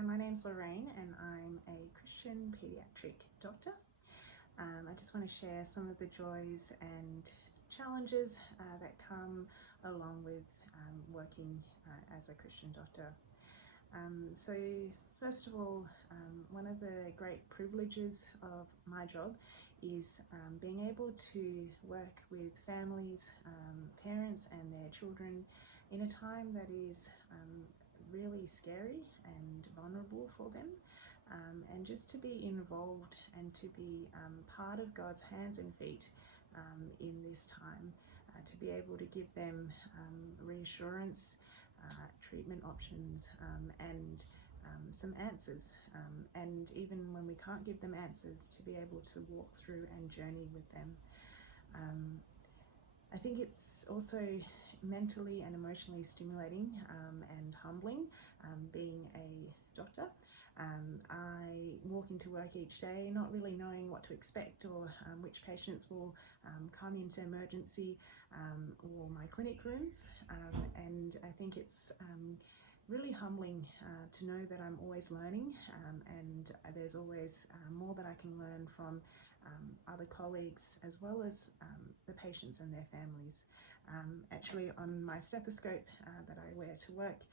Hi, my name's Lorraine and I'm a Christian paediatric doctor. I just want to share some of the joys and challenges that come along with working as a Christian doctor. So first of all, one of the great privileges of my job is being able to work with families, parents and their children in a time that is really scary and vulnerable for them, and just to be involved and to be part of God's hands and feet in this time, to be able to give them reassurance, treatment options, and some answers, and even when we can't give them answers, to be able to walk through and journey with them. I think it's also mentally and emotionally stimulating and humbling being a doctor. I walk into work each day not really knowing what to expect or which patients will come into emergency or my clinic rooms, and I think it's really humbling to know that I'm always learning, and there's always more that I can learn from other colleagues as well as the patients and their families. Actually, on my stethoscope that I wear to work,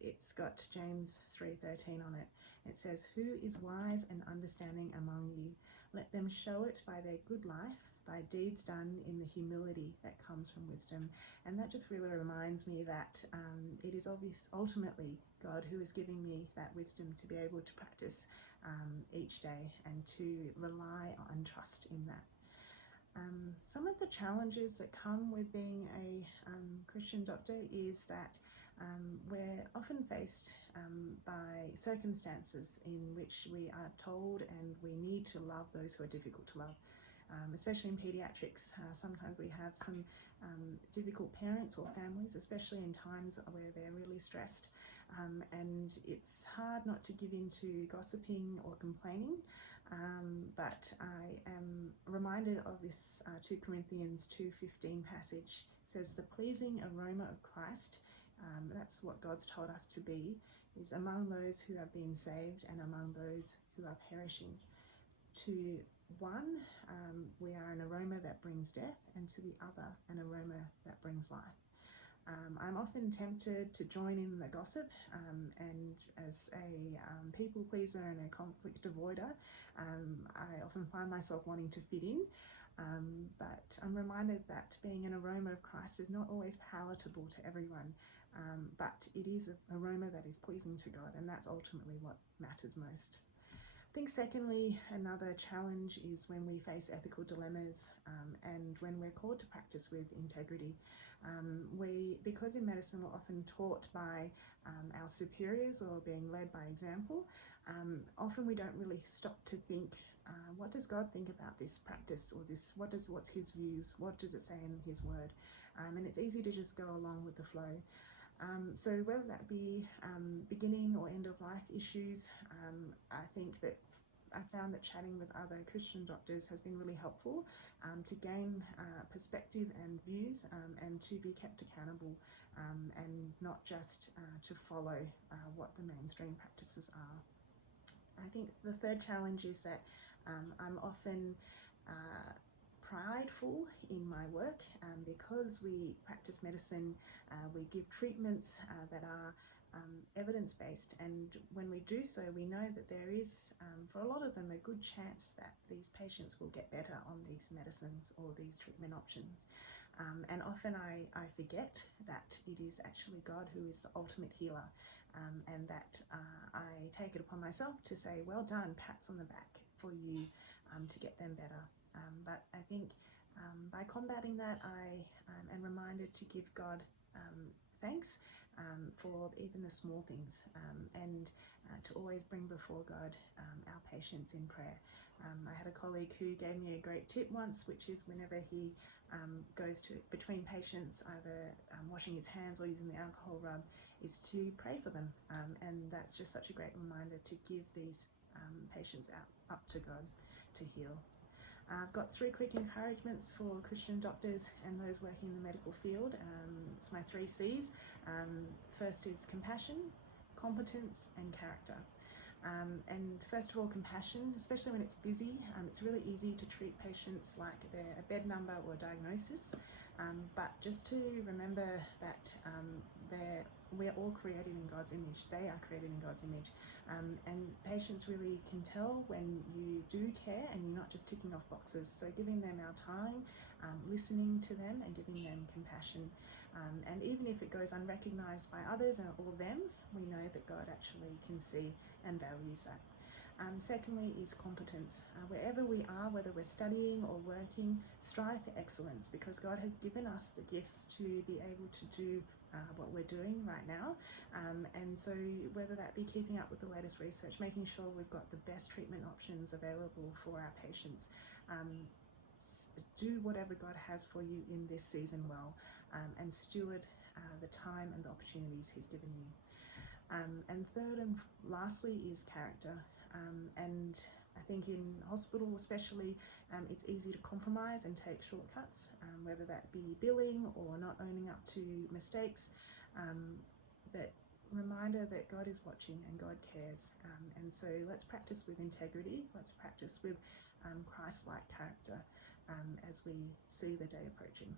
it's got James 3:13 on it. It says, "Who is wise and understanding among you? Let them show it by their good life, by deeds done in the humility that comes from wisdom." And that just really reminds me that it is ultimately God who is giving me that wisdom to be able to practice each day and to rely and trust in that. Some of the challenges that come with being a Christian doctor is that we're often faced by circumstances in which we are told and we need to love those who are difficult to love. Especially in paediatrics, sometimes we have some difficult parents or families, especially in times where they're really stressed, and it's hard not to give in to gossiping or complaining, but I am reminded of this 2 Corinthians 2:15 passage. It says, "The pleasing aroma of Christ," that's what God's told us to be, "is among those who have been saved and among those who are perishing. To one, we are an aroma that brings death, and to the other, an aroma that brings life." I'm often tempted to join in the gossip, and as a people pleaser and a conflict avoider, I often find myself wanting to fit in, but I'm reminded that being an aroma of Christ is not always palatable to everyone, but it is an aroma that is pleasing to God, and that's ultimately what matters most. I think secondly, another challenge is when we face ethical dilemmas, and when we're called to practice with integrity. Because in medicine we're often taught by our superiors or being led by example, often we don't really stop to think, what does God think about this practice, or what's his views, what does it say in his word? And it's easy to just go along with the flow. So whether that be beginning or end of life issues, I think that I found that chatting with other Christian doctors has been really helpful to gain perspective and views, and to be kept accountable, and not just to follow what the mainstream practices are. I think the third challenge is that I'm often prideful in my work, because we practice medicine, we give treatments that are evidence-based, and when we do so, we know that there is, for a lot of them, a good chance that these patients will get better on these medicines or these treatment options. And often I forget that it is actually God who is the ultimate healer, and that I take it upon myself to say, well done, pats on the back for you to get them better. But I think by combating that, I am reminded to give God thanks for even the small things, and to always bring before God our patients in prayer. I had a colleague who gave me a great tip once, which is whenever he goes between patients, either washing his hands or using the alcohol rub, is to pray for them, and that's just such a great reminder to give these patients up to God to heal. I've got 3 quick encouragements for Christian doctors and those working in the medical field. It's my 3 C's. First is compassion, competence and character. And first of all, compassion, especially when it's busy. It's really easy to treat patients like they're a bed number or a diagnosis, but just to remember that we're all created in God's image. They are created in God's image. And patients really can tell when you do care and you're not just ticking off boxes. So giving them our time, listening to them and giving them compassion. And even if it goes unrecognised by others or them, we know that God actually can see and values that. Secondly is competence. Wherever we are, whether we're studying or working, strive for excellence, because God has given us the gifts to be able to do what we're doing right now. And so whether that be keeping up with the latest research, making sure we've got the best treatment options available for our patients, do whatever God has for you in this season well, and steward the time and the opportunities He's given you. And third and lastly is character. And I think in hospital especially, it's easy to compromise and take shortcuts, whether that be billing or not owning up to mistakes. But reminder that God is watching and God cares. And so let's practice with integrity. Let's practice with Christ-like character as we see the day approaching.